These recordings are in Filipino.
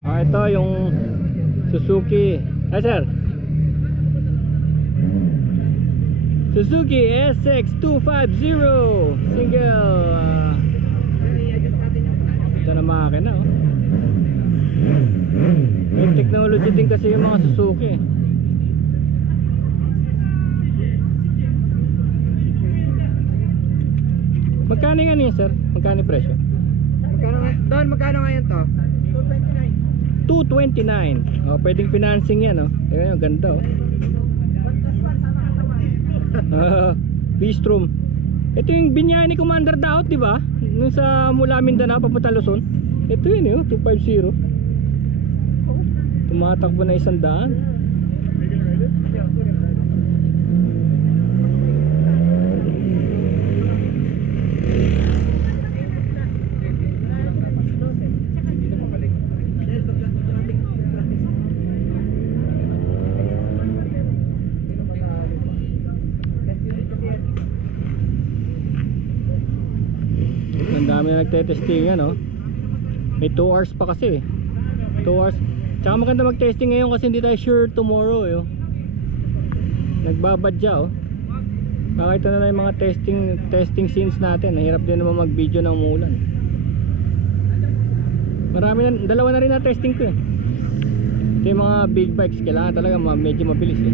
Ito yung Suzuki. Ay sir, Suzuki SX250 single. Ito na makina oh. May technology din kasi yung mga Suzuki. Magkano nga yun sir? Magkano yung presyo? Doon, magkano ngayon to? 229. Oh, pwedeng financing yan oh. Ayun, ganda oh. Bistrom. Ito yung Binyani Commander Daot, di ba? Nung sa mula Mindanao papunta Luzon. Ito yun oh, 250. Tumatakbo na 100. Ang dami na nagte-testing yan oh. May 2 hours pa kasi 2 hours. Tsaka maganda mag-testing ngayon kasi hindi tayo sure tomorrow eh oh. Nagbabadya oh. Kakita na lang yung mga testing scenes natin. Nahirap din naman mag-video ng umulan. Marami na, dalawa na rin na testing ko eh. Ito yung mga big bikes, kailangan talaga medyo mabilis eh.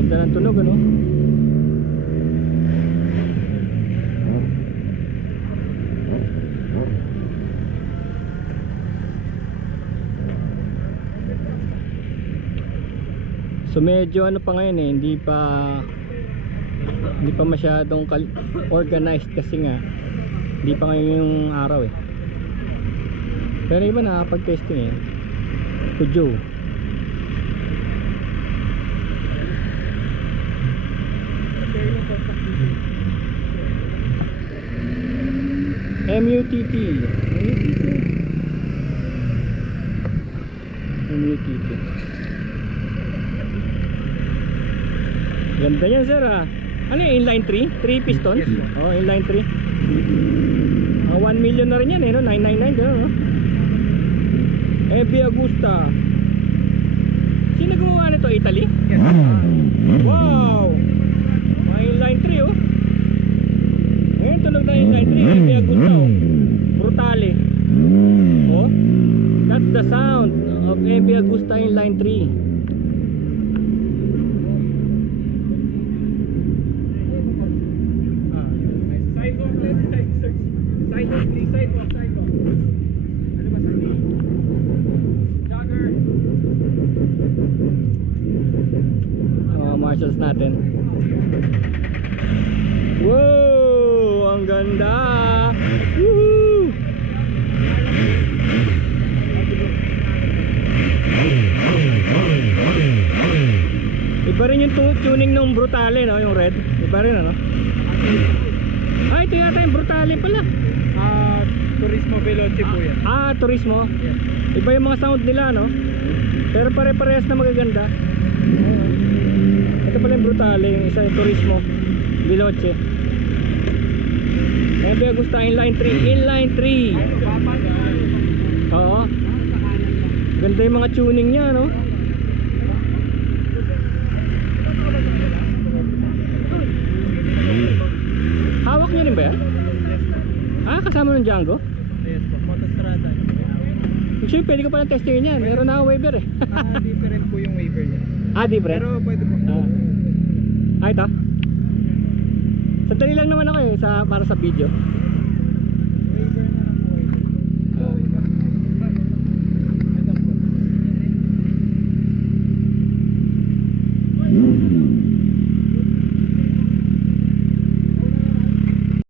Ganda ng tunog ano. So medyo ano pa ngayon eh, hindi pa masyadong organized kasi nga hindi pa ngayon yung araw eh. Pero iba nakapag-testing eh. Kujo. MUTT. Ganda yan sir ah. Ano yung inline 3? 3 pistons? Yes, oh, inline 3. 1 million na rin yan eh no? 999 gano'n no? FB Agusta. Sino gumawa nito? Italy? Yes. Wow! Mga inline 3 oh. Ngayon tunog na inline 3 FB Agusta oh. Brutale. Oh, that's the sound of FB Agusta inline 3. Marshals natin. Wow, ang ganda. Woohoo! Iba rin yung tuning ng Brutale no, yung red. Iba rin ano. Ay, ito yata yung Brutale pala. Turismo Veloce po yan. Turismo. Yes. Iba yung mga sound nila no. Pero pare-parehas na magaganda. Ito pala yung Brutale, yung isa yung Turismo Veloce. Ngayon ba gusto inline 3? Inline 3. Oo. Ganda yung mga tuning niya no. Hawak niyo rin ba yan? Kasama ng Django? Yes po, Motostrada. Actually pwede ko palang testingin yan. Meron na akong waiver eh. Different po yung waiver niya. Different? Pero pwede po. Ito? Sandali lang naman ako eh para sa video.